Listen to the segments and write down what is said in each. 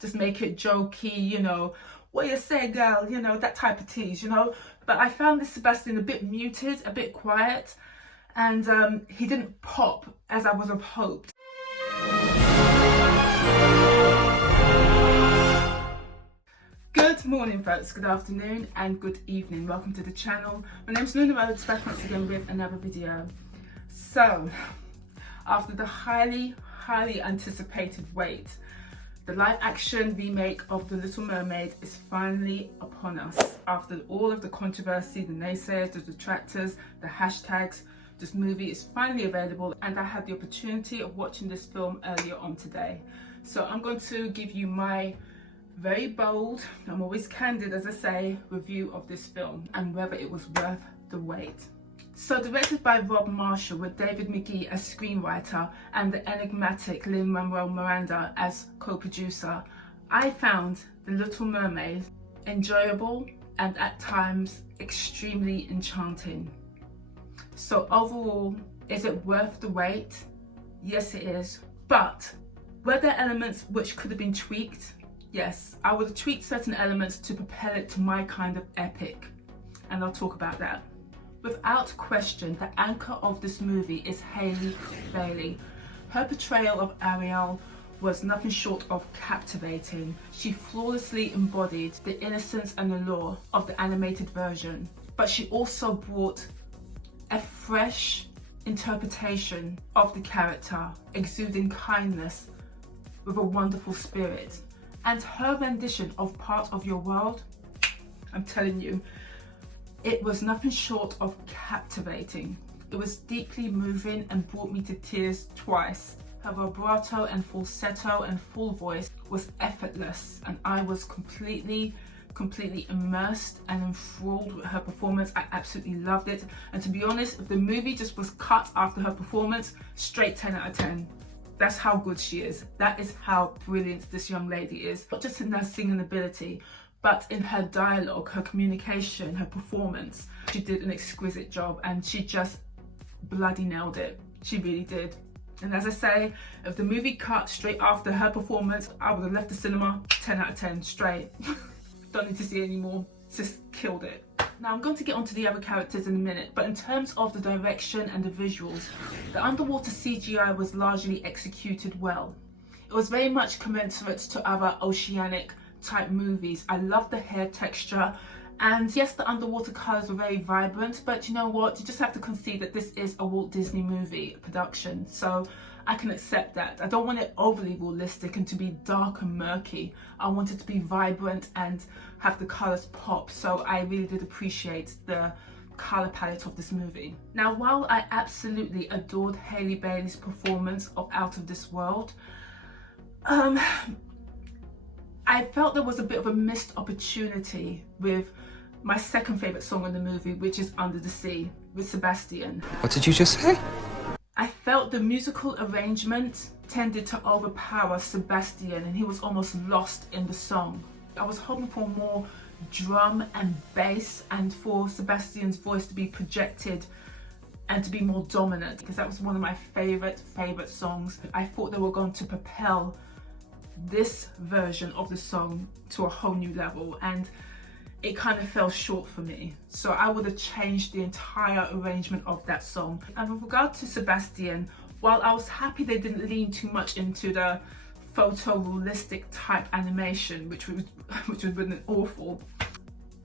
just make it jokey, you know, what you say, girl, you know, that type of tease, you know. But I found this Sebastian a bit muted, a bit quiet, and he didn't pop as I would have hoped. Good morning folks, good afternoon and good evening. Welcome to the channel. My name's Luna Rhodes, back once again with another video. So, after the highly anticipated wait, the live action remake of The Little Mermaid is finally upon us. After all of the controversy, the naysayers, the detractors, the hashtags, this movie is finally available and I had the opportunity of watching this film earlier on today. So I'm going to give you my very bold, I'm always candid as I say, review of this film and whether it was worth the wait. So directed by Rob Marshall with David McGee as screenwriter and the enigmatic Lin-Manuel Miranda as co-producer, I found The Little Mermaid enjoyable and at times extremely enchanting. So overall, is it worth the wait? Yes it is, but were there elements which could have been tweaked? Yes, I would have tweaked certain elements to propel it to my kind of epic, and I'll talk about that. Without question, the anchor of this movie is Halle Bailey. Her portrayal of Ariel was nothing short of captivating. She flawlessly embodied the innocence and allure of the animated version, but she also brought a fresh interpretation of the character, exuding kindness with a wonderful spirit. And her rendition of Part of Your World, I'm telling you, it was nothing short of captivating. It was deeply moving and brought me to tears twice. Her vibrato and falsetto and full voice was effortless and I was completely immersed and enthralled with her performance. I absolutely loved it. And to be honest, if the movie just was cut after her performance, straight 10 out of 10. That's how good she is. That is how brilliant this young lady is. Not just in her singing ability, but in her dialogue, her communication, her performance. She did an exquisite job and she just bloody nailed it. She really did. And as I say, if the movie cut straight after her performance, I would have left the cinema 10 out of 10 straight. Don't need to see any more. Just killed it. Now I'm going to get onto the other characters in a minute, but in terms of the direction and the visuals, the underwater CGI was largely executed well. It was very much commensurate to other oceanic type movies. I love the hair texture, and yes, the underwater colours were very vibrant, but you know what, you just have to concede that this is a Walt Disney movie production, so I can accept that. I don't want it overly realistic and to be dark and murky. I want it to be vibrant and have the colours pop, so I really did appreciate the colour palette of this movie. Now, while I absolutely adored Halle Bailey's performance of Out of This World, I felt there was a bit of a missed opportunity with my second favourite song in the movie, which is Under the Sea with SABASTIAN. What did you just say? I felt the musical arrangement tended to overpower Sebastian and he was almost lost in the song. I was hoping for more drum and bass and for Sebastian's voice to be projected and to be more dominant, because that was one of my favourite songs. I thought they were going to propel this version of the song to a whole new level and it kind of fell short for me. So I would have changed the entire arrangement of that song. And with regard to Sebastian, while I was happy they didn't lean too much into the photorealistic type animation, which was really awful.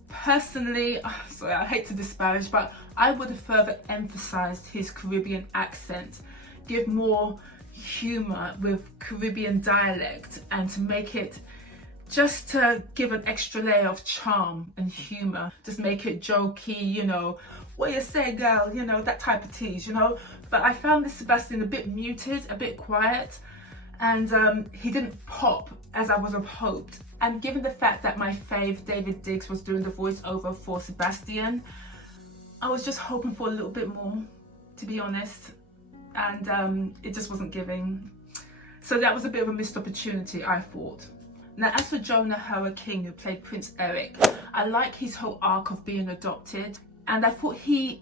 Personally, sorry, I hate to disparage, but I would have further emphasized his Caribbean accent, give more humor with Caribbean dialect, and to make it, just to give an extra layer of charm and humor, just make it jokey, you know, what you say, girl, you know, that type of tease, you know. But I found this Sebastian a bit muted, a bit quiet, and he didn't pop as I would have hoped. And given the fact that my fave David Diggs was doing the voiceover for Sebastian, I was just hoping for a little bit more, to be honest, and it just wasn't giving. So that was a bit of a missed opportunity, I thought. Now, as for Jonah King, who played Prince Eric, I like his whole arc of being adopted, and I thought he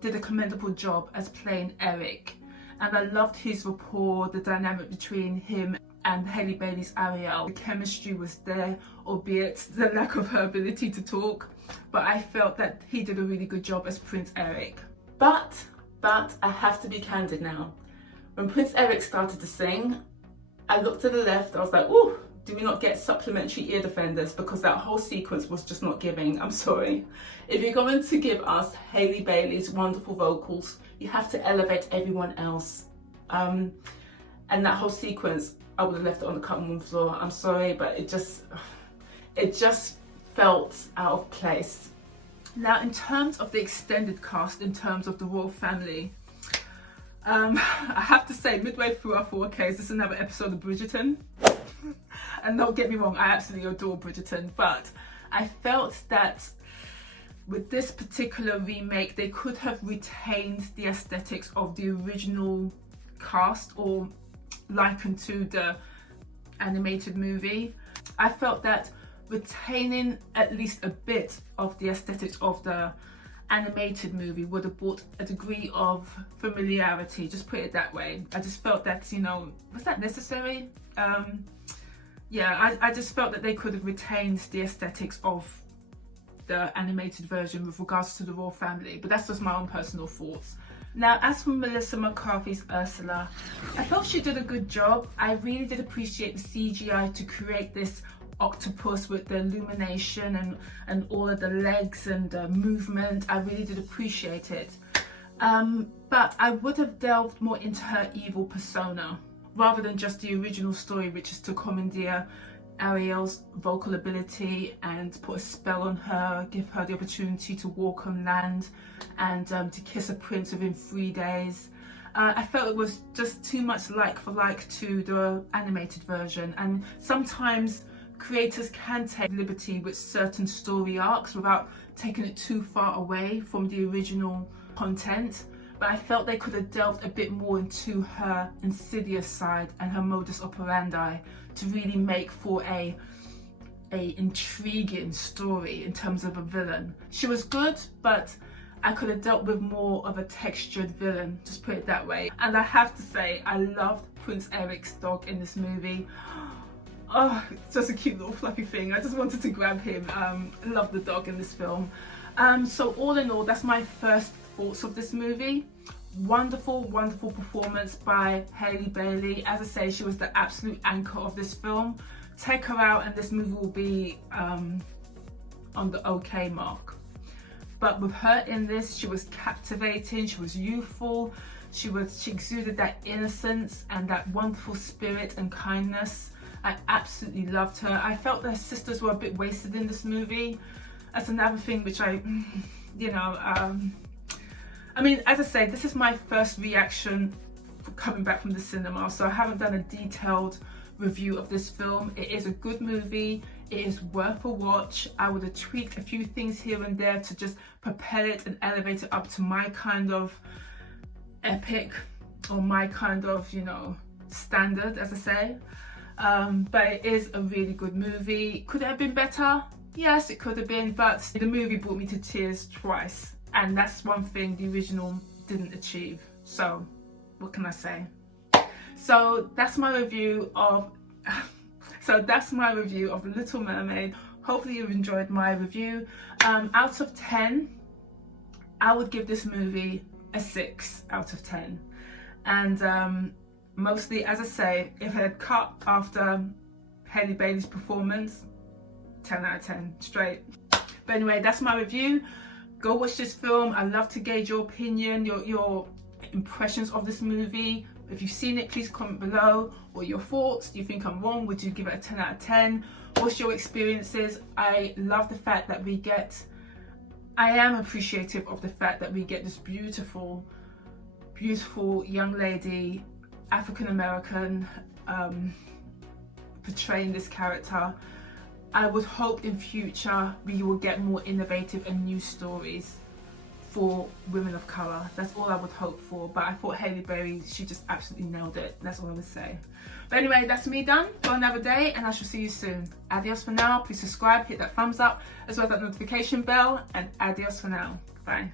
did a commendable job as playing Eric. And I loved his rapport, the dynamic between him and Halle Bailey's Ariel. The chemistry was there, albeit the lack of her ability to talk, but I felt that he did a really good job as Prince Eric. But I have to be candid now. When Prince Eric started to sing, I looked to the left, I was like, ooh, do we not get supplementary ear defenders? Because that whole sequence was just not giving. I'm sorry. If you're going to give us Halle Bailey's wonderful vocals, you have to elevate everyone else. And that whole sequence, I would have left it on the cutting room floor. I'm sorry, but it just felt out of place. Now, in terms of the extended cast, in terms of the royal family, I have to say, midway through I thought, okay, is this another episode of Bridgerton? And don't get me wrong, I absolutely adore Bridgerton, but I felt that with this particular remake, they could have retained the aesthetics of the original cast or likened to the animated movie. I felt that retaining at least a bit of the aesthetics of the animated movie would have brought a degree of familiarity, just put it that way. I just felt that, you know, was that necessary? Yeah, I just felt that they could have retained the aesthetics of the animated version with regards to the royal family, but that's just my own personal thoughts. Now, as for Melissa McCarthy's Ursula, I felt she did a good job. I really did appreciate the CGI to create this octopus with the illumination and all of the legs and the movement. I really did appreciate it. But I would have delved more into her evil persona rather than just the original story, which is to commandeer Ariel's vocal ability and put a spell on her, give her the opportunity to walk on land and to kiss a prince within 3 days. I felt it was just too much like for like to the animated version, and sometimes creators can take liberty with certain story arcs without taking it too far away from the original content. But I felt they could have delved a bit more into her insidious side and her modus operandi to really make for a intriguing story in terms of a villain. She was good, but I could have dealt with more of a textured villain, just put it that way. And I have to say, I loved Prince Eric's dog in this movie. Oh, it's just a cute little fluffy thing. I just wanted to grab him. I love the dog in this film. So all in all, that's my first thoughts of this movie. Wonderful performance by Halle Bailey. As I say, she was the absolute anchor of this film. Take her out and this movie will be on the okay mark. But with her in this, she was captivating, she was youthful, she exuded that innocence and that wonderful spirit and kindness. I absolutely loved her. I felt their sisters were a bit wasted in this movie. That's another thing which I mean, as I say, this is my first reaction coming back from the cinema, so I haven't done a detailed review of this film. It is a good movie. It is worth a watch. I would have tweaked a few things here and there to just propel it and elevate it up to my kind of epic or my kind of, you know, standard, as I say. But it is a really good movie. Could it have been better? Yes, it could have been, but the movie brought me to tears twice. And that's one thing the original didn't achieve. So, what can I say? So that's my review of Little Mermaid. Hopefully you've enjoyed my review. Out of 10, I would give this movie a 6 out of 10. And mostly, as I say, if it had cut after Halle Bailey's performance, 10 out of 10 straight. But anyway, that's my review. Go watch this film. I'd love to gauge your opinion, your impressions of this movie. If you've seen it, please comment below. What are your thoughts? Do you think I'm wrong? Would you give it a 10 out of 10? What's your experiences? I love the fact that I am appreciative of the fact that we get this beautiful young lady, African American, portraying this character. I would hope in future we will get more innovative and new stories for women of colour. That's all I would hope for. But I thought Halle Bailey, she just absolutely nailed it. That's all I would say. But anyway, that's me done for another day, and I shall see you soon. Adios for now. Please subscribe, hit that thumbs up, as well as that notification bell, and adios for now. Bye.